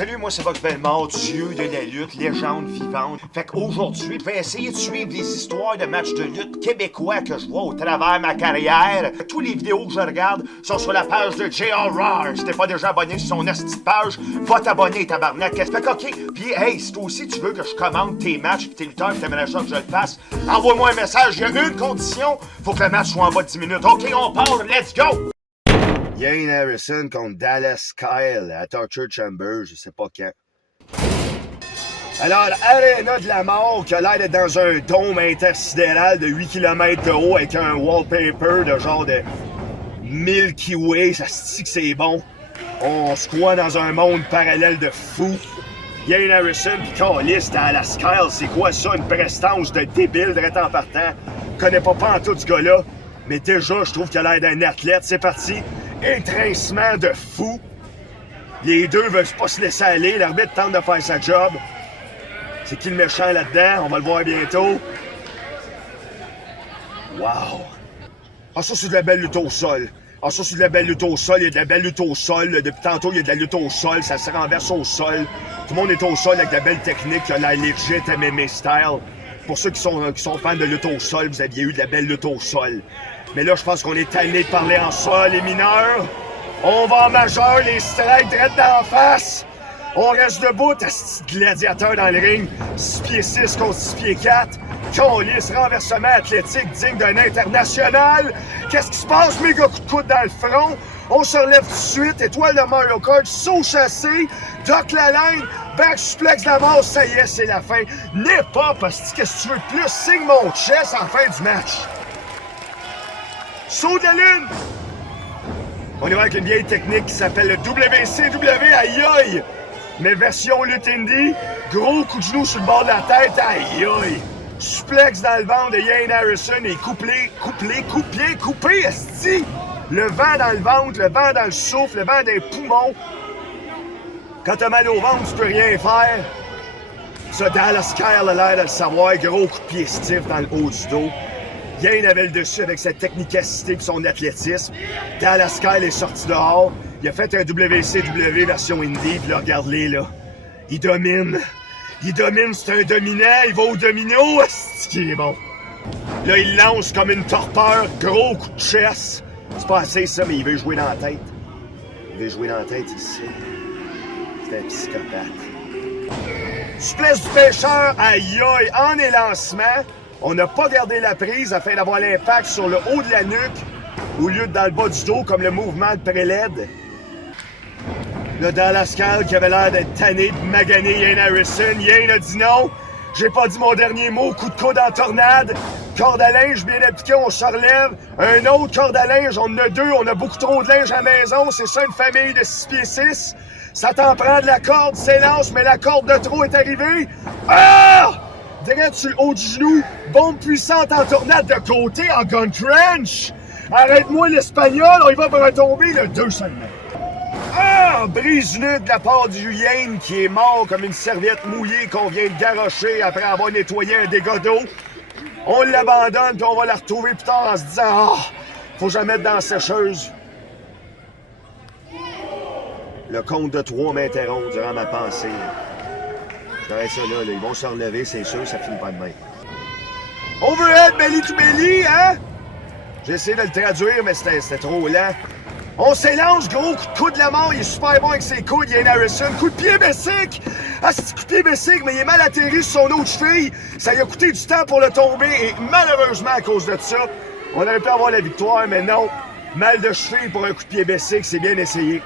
Salut, moi c'est Box Bellemare, dieu de la lutte, légende vivante. Fait qu'aujourd'hui, je vais essayer de suivre les histoires de matchs de lutte québécois que je vois au travers de ma carrière. Tous les vidéos que je regarde sont sur la page de JR Raw. Si t'es pas déjà abonné sur son petite page, va t'abonner, tabarnak. Fait que ok, pis hey, si toi aussi tu veux que je commande tes matchs pis tes lutteurs pis t'aimerais ça que je le fasse, envoie-moi un message, il y a une condition, faut que le match soit en bas de 10 minutes. Ok, on part, let's go! Yane Harrison contre Dallas Kyle à Torture Chamber, je sais pas quand. Alors, Arena de la mort qui a l'air d'être dans un dôme intersidéral de 8 km de haut avec un wallpaper de genre de Milky Way, ça se dit que c'est bon. On se croit dans un monde parallèle de fou. Yane Harrison pis Callis, Dallas Kyle, c'est quoi ça? Une prestance de débile direct en partant. Je connais pas tout ce gars-là, mais déjà, je trouve qu'il a l'air d'un athlète. C'est parti. Étrincement de fou. Les deux veulent pas se laisser aller. L'arbitre tente de faire sa job. C'est qui le méchant là-dedans? On va le voir bientôt. Wow! Ah, ça, c'est de la belle lutte au sol. Ah, ça, c'est de la belle lutte au sol. Il y a de la belle lutte au sol. Depuis tantôt, il y a de la lutte au sol. Ça se renverse au sol. Tout le monde est au sol avec de la belle technique. Il y a la legit MMA style. Pour ceux qui sont fans de lutte au sol, vous aviez eu de la belle lutte au sol. Mais là, je pense qu'on est tanné de parler en sol, les mineurs. On va en majeur, les strikes direct d'en face. On reste debout, t'as ce petit gladiateur dans le ring. 6 pieds 6 contre 6 pieds 4. Calisse, renversement athlétique digne d'un international. Qu'est-ce qui se passe? Méga coup de coude dans le front. On se relève tout de suite. Étoile de Mario Kart, saut chassé. Doc la ligne. Back suplex de la mort. Ça y est, c'est la fin. N'aie pas, parce que qu'est-ce que tu veux de plus? Signe mon chest en fin du match. Saut de la lune! On y va avec une vieille technique qui s'appelle le WCW, aïe aïe! Mais version lutte indie, gros coup de genou sur le bord de la tête, aïe aïe! Suplex dans le ventre de Yane Harrison et coupé, esti! Le vent dans le ventre, le vent dans le souffle, le vent des poumons. Quand t'as mal au ventre, tu peux rien faire. Ça, Dallas Kyle a l'air de le savoir, gros coup de pied stiff dans le haut du dos. Yane avait le dessus avec sa technicacité et son athlétisme. Dallas Kyle est sorti dehors. Il a fait un WCW version indie, puis là, regarde-les, là. Il domine, c'est un dominant. Il va au domino, c'est qui est bon. Là, il lance comme une torpeur, gros coup de chest. C'est pas assez, ça, mais il veut jouer dans la tête. Il veut jouer dans la tête, ici. C'est un psychopathe. Suplex du pêcheur, aïe aïe, en élancement. On n'a pas gardé la prise afin d'avoir l'impact sur le haut de la nuque au lieu de dans le bas du dos comme le mouvement de pré-LED. Le Dallas Kyle qui avait l'air d'être tanné de maganer Yane Harrison. Yane a dit non. J'ai pas dit mon dernier mot. Coup de coude en tornade. Corde à linge bien appliqué, on se relève. Un autre corde à linge, on en a deux. On a beaucoup trop de linge à la maison. C'est ça une famille de 6 pieds 6. Ça t'en prend de la corde, s'élance, mais la corde de trop est arrivée. Ah! Direct sur le haut du genou, bombe puissante en tornade de côté, en gun trench. Arrête-moi l'espagnol, on y va pour retomber le 2 seulement. Ah! Brise-nuque de la part du Yane qui est mort comme une serviette mouillée qu'on vient de garrocher après avoir nettoyé un dégât d'eau. On l'abandonne puis on va la retrouver plus tard en se disant « Ah! Faut que je la mette dans la sécheuse. » Le compte de 3 m'interrompt durant ma pensée. J'arrête ça là, ils vont se relever, c'est sûr, ça finit pas de même. Overhead, belly to belly, hein? J'ai essayé de le traduire, mais c'était trop lent. On s'élance, gros coup de coude de la mort, il est super bon avec ses coudes, Yane Harrison. Coup de pied bessic! Ah, c'est coup de pied bessic, mais il est mal atterri sur son autre cheville. Ça lui a coûté du temps pour le tomber, et malheureusement, à cause de ça, on aurait pu avoir la victoire, mais non. Mal de cheville pour un coup de pied bessic, c'est bien essayé.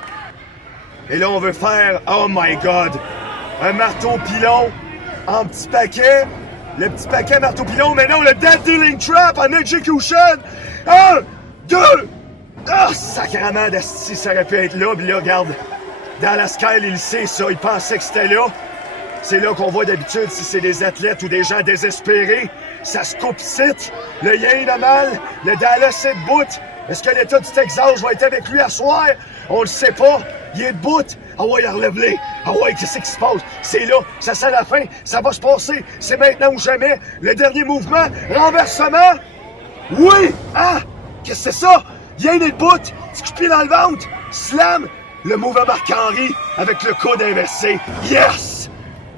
Et là, on veut faire, oh my god, un marteau pilon en petit paquet. Le petit paquet marteau pilon, mais non, le Dead Dealing Trap en execution. 1, 2, ah, sacrement d'asti, ça aurait pu être là. Puis là, regarde, Dallas Kyle, il sait ça, il pensait que c'était là. C'est là qu'on voit d'habitude si c'est des athlètes ou des gens désespérés. Ça se coupe site. Le Yane a mal, le Dallas est debout. Est-ce que l'État du Texas va être avec lui à soir? On le sait pas. Il est debout. Ah ouais, relève-les. Ah ouais, qu'est-ce qui se passe? C'est là, ça sent la fin, ça va se passer. C'est maintenant ou jamais. Le dernier mouvement, renversement. Oui! Ah! Qu'est-ce que c'est ça? Yane est debout. Petit coup de pied dans le ventre. Slam. Le mouvement Marc-Henry avec le coude inversé. Yes!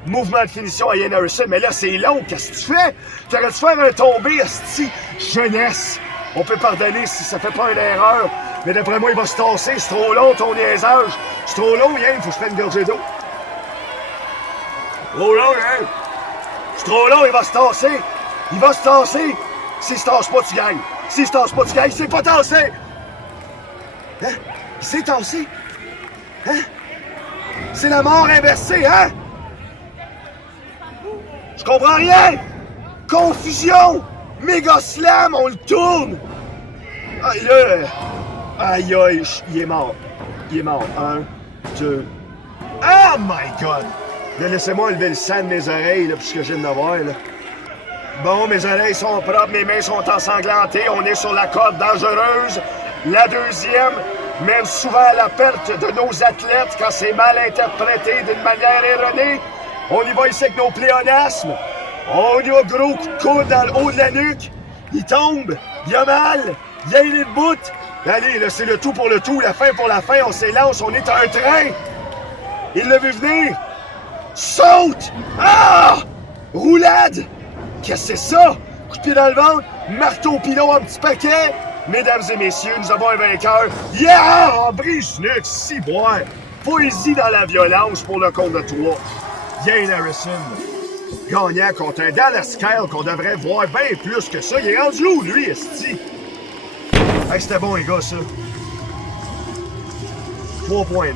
Mouvement de finition à Ian Harrison. Mais là, c'est long. Qu'est-ce que tu fais? T'aurais dû faire un tombé, esti. Jeunesse. On peut pardonner si ça fait pas une erreur. Mais d'après moi, il va se tasser. C'est trop long, ton niaisage. C'est trop long, Yann. Faut que je prenne une gorgée d'eau. Trop long, Yann. C'est trop long, il va se tasser. Il va se tasser. S'il se tasse pas, tu gagnes. S'il se tasse pas, tu gagnes. C'est pas tassé. Hein? Il s'est tassé. Hein? C'est la mort inversée, hein? Je comprends rien! Confusion! Méga slam, on le tourne! Aïe, là! Aïe, aïe, il est mort. Il est mort. 1, 2... Oh my God! Là, laissez-moi enlever le sang de mes oreilles, là, puisque je viens de l'avoir, là. Bon, mes oreilles sont propres, mes mains sont ensanglantées, on est sur la corde dangereuse. La deuxième mène souvent à la perte de nos athlètes quand c'est mal interprété d'une manière erronée. On y va ici avec nos pléonasmes. On y va gros coup de coude dans le haut de la nuque. Il tombe, il a mal, il a les bouts. Allez, là, c'est le tout pour le tout, la fin pour la fin, on s'élance, on est un train. Il l'a vu venir. Saute! Ah! Roulade! Qu'est-ce que c'est ça? Coup de pied dans le ventre, marteau pilon un petit paquet. Mesdames et messieurs, nous avons un vainqueur. Yeah! Brise-nuque, si boire. Poésie dans la violence pour le compte de 3. Ian Harrison, gagnant contre un Dallas Kyle qu'on devrait voir bien plus que ça. Il est rendu où, lui, esti? Hey, c'était bon, les gars, ça. 3.9.